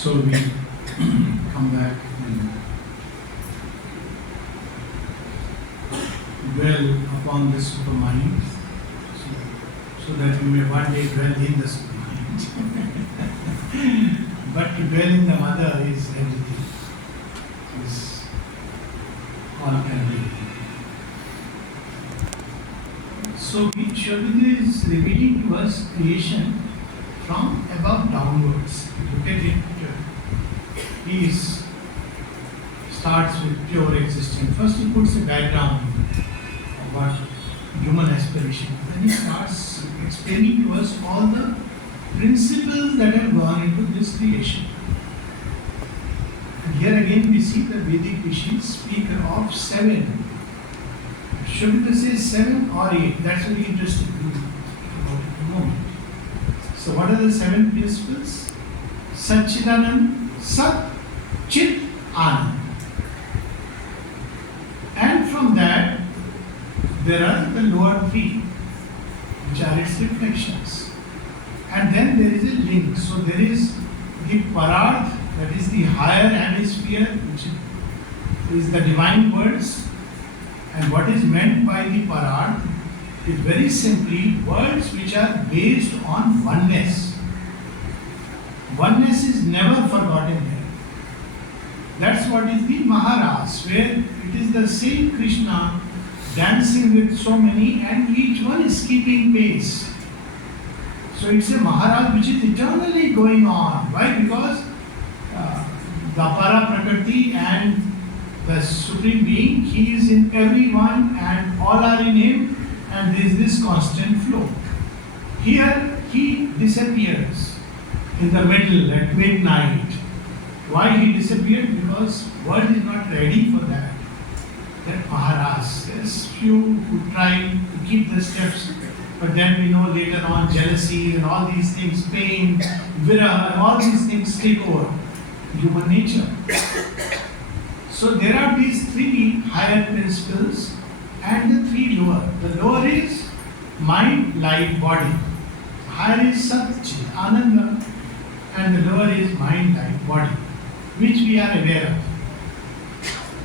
So we come back and dwell upon the supermind, so that we may one day dwell in the supermind. But to dwell in the mother is everything, is all can be. So SriAurobindo is revealing to us creation from above downwards. Look at it. He starts with pure existence. First he puts a diagram of what human aspiration. Then he starts explaining to us all the principles that have gone into this creation. And here again we see the Vedic rishis speak of 7. SriAurobindo says 7 or 8. That's very interesting about it in a moment. So what are the 7 principles? Satchidanand, Sat, Chit, Anand. And from that, there are the lower 3, which are its reflections. And then there is a link. So there is the Pararth, that is the higher hemisphere, which is the divine words. And what is meant by the Pararth is very simply words which are based on oneness. Oneness is never forgotten there. That's what is the Maharas, where it is the same Krishna dancing with so many and each one is keeping pace. So it's a Maharaj which is eternally going on. Why? Because the Para Prakriti and the Supreme Being, He is in everyone and all are in Him, and there is this constant flow. Here He disappears in the middle at midnight. Why He disappeared? Because world is not ready for that. That Maharaj. There's few who try to keep the steps, but then we know later on jealousy and all these things, pain, viraha, and all these things take over human nature. So there are these 3 higher principles and the 3 lower. The lower is mind, life, body. Higher is Sat, Chit, Ananda, and the lower is mind, life, body, which we are aware of.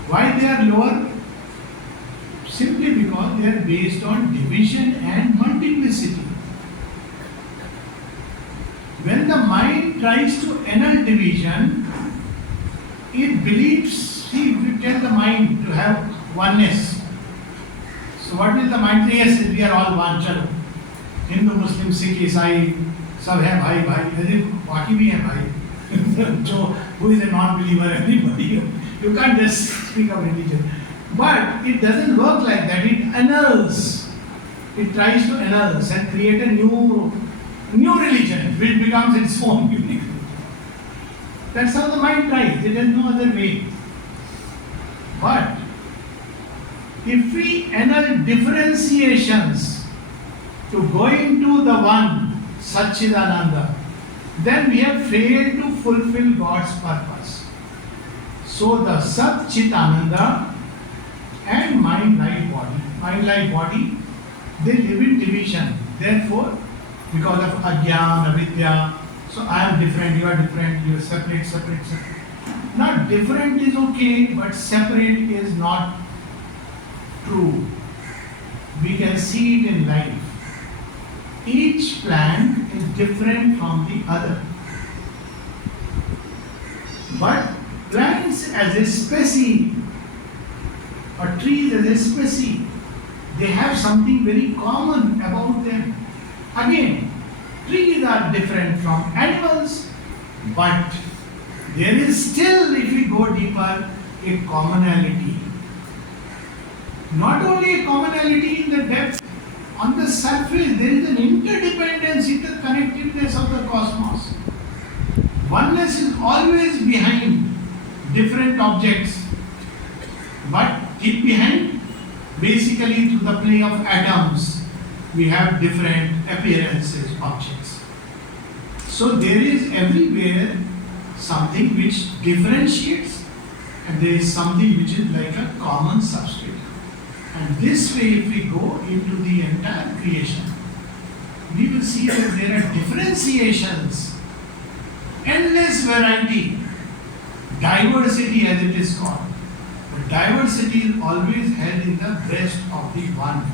Why they are lower? Simply because they are based on division and multiplicity. When the mind tries to annul division, it believes. See, if you tell the mind to have oneness, so what will the mind say? Yes, we are all one. Chalo. Hindu, Muslim, Sikh, Isai, सब है भाई भाई. यदि बाकी भी हैं भाई. जो who is a non-believer, everybody. You can't just speak of religion. But it doesn't work like that. It annuls. It tries to annul and create a new religion which becomes its own unique. That's how the mind tries. There is no other way. But if we annul differentiations to go into the one, Satchidananda, then we have failed to fulfill God's purpose. So the Sat, Chit, Ananda and mind, life, body, they live in division. Therefore, because of Ajnana, Avidya, so I am different, you are different, you are separate. Not different is okay, but separate is not true. We can see it in life. Each plant is different from the other. But plants as a species, or trees as a species, they have something very common about them. Again, trees are different from animals, but there is still, if we go deeper, a commonality. Not only a commonality in the depth, on the surface there is an interdependence, interconnectedness of the cosmos. Oneness is always behind different objects, but deep behind, basically through the play of atoms, we have different appearances, objects. So there is everywhere something which differentiates, and there is something which is like a common substrate. And this way, if we go into the entire creation, we will see that there are differentiations endless variety, diversity as it is called. But diversity is always held in the breast of the one.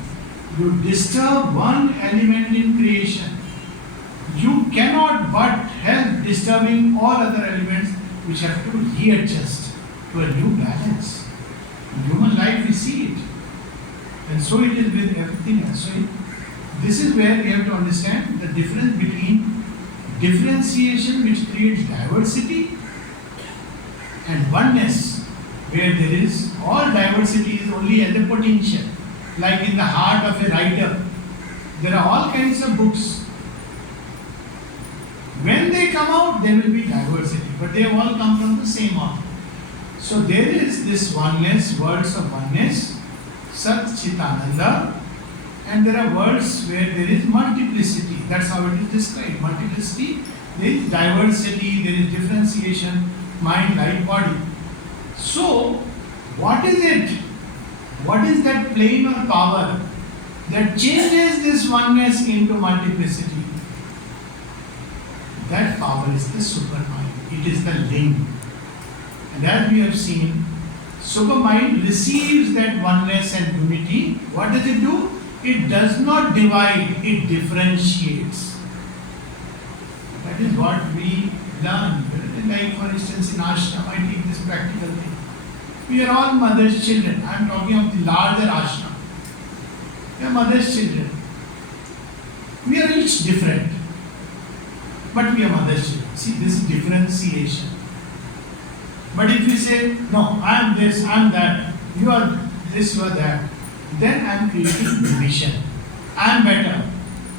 You disturb one element in creation, you cannot but help disturbing all other elements which have to readjust to a new balance. In human life we see it. And so it is with everything else. So this is where we have to understand the difference between differentiation which creates diversity and oneness where there is all diversity is only as a potential. Like in the heart of a writer, there are all kinds of books. When they come out, there will be diversity, but they have all come from the same author. So there is this oneness, words of oneness, Sat Chitananda, and there are words where there is multiplicity. That's how it is described. Multiplicity, there is diversity, there is differentiation, mind, life, body. So, what is it? What is that plane or power that changes this oneness into multiplicity? That power is the supermind. It is the link. And as we have seen, supermind receives that oneness and unity. What does it do? It does not divide, it differentiates. That is what we learn. Like for instance in ashram, I take this practical thing. We are all mother's children. I am talking of the larger ashram. We are mother's children. We are each different. But we are mother's children. See, this is differentiation. But if we say, no, I am this, I am that, you are this, you are that, then I am creating division. I am better,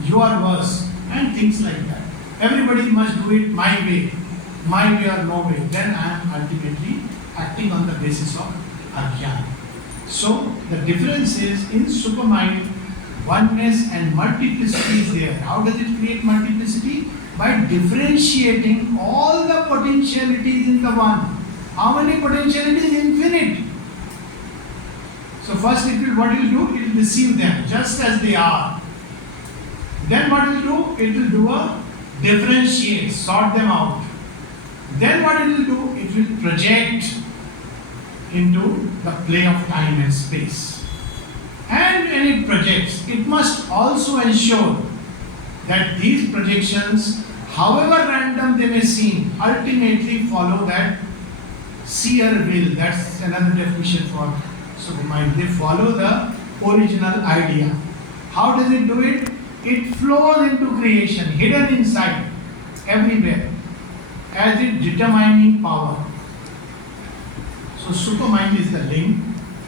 you are worse, and things like that. Everybody must do it my way or no way. Then I am ultimately acting on the basis of ajnana. So the difference is in supermind, oneness and multiplicity is there. How does it create multiplicity? By differentiating all the potentialities in the one. How many potentialities? Infinite. So first what it will do? It will receive them just as they are. Then what it will do? It will do a differentiate, sort them out. Then what it will do? It will project into the play of time and space. And when it projects, it must also ensure that these projections, however random they may seem, ultimately follow that seer will. That's another definition for supermind. They follow the original idea. How does it do it? It flows into creation, hidden inside, everywhere, as its determining power. So supermind is the link,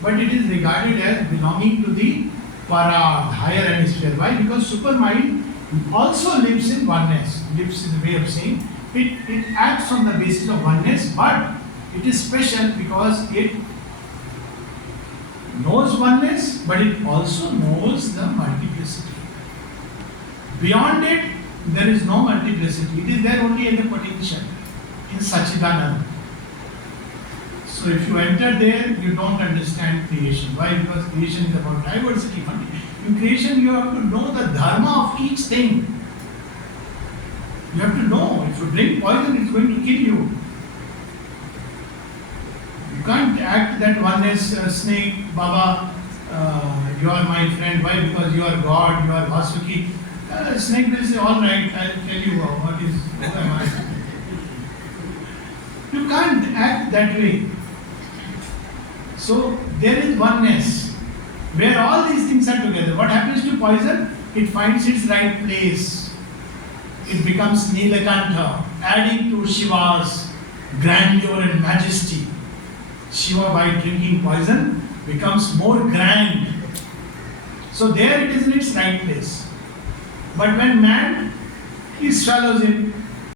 but it is regarded as belonging to the para, higher hemisphere. Why? Because supermind also lives in oneness. Lives in the way of saying it acts on the basis of oneness, but it is special because it knows oneness, but it also knows the multiplicity. Beyond it, there is no multiplicity. It is there only in the potential, in Sachidananda. So if you enter there, you don't understand creation. Why? Because creation is about diversity. In creation, you have to know the dharma of each thing. You have to know. If you drink poison, it's going to kill you. You can't act that oneness, snake, Baba, you are my friend. Why? Because you are God, you are Vasuki. Snake will say, all right, I'll tell you who am I. You can't act that way. So there is oneness where all these things are together. What happens to poison? It finds its right place. It becomes Nilakantha, adding to Shiva's grandeur and majesty. Shiva, by drinking poison, becomes more grand. So there it is in its right place. But when man, he swallows it,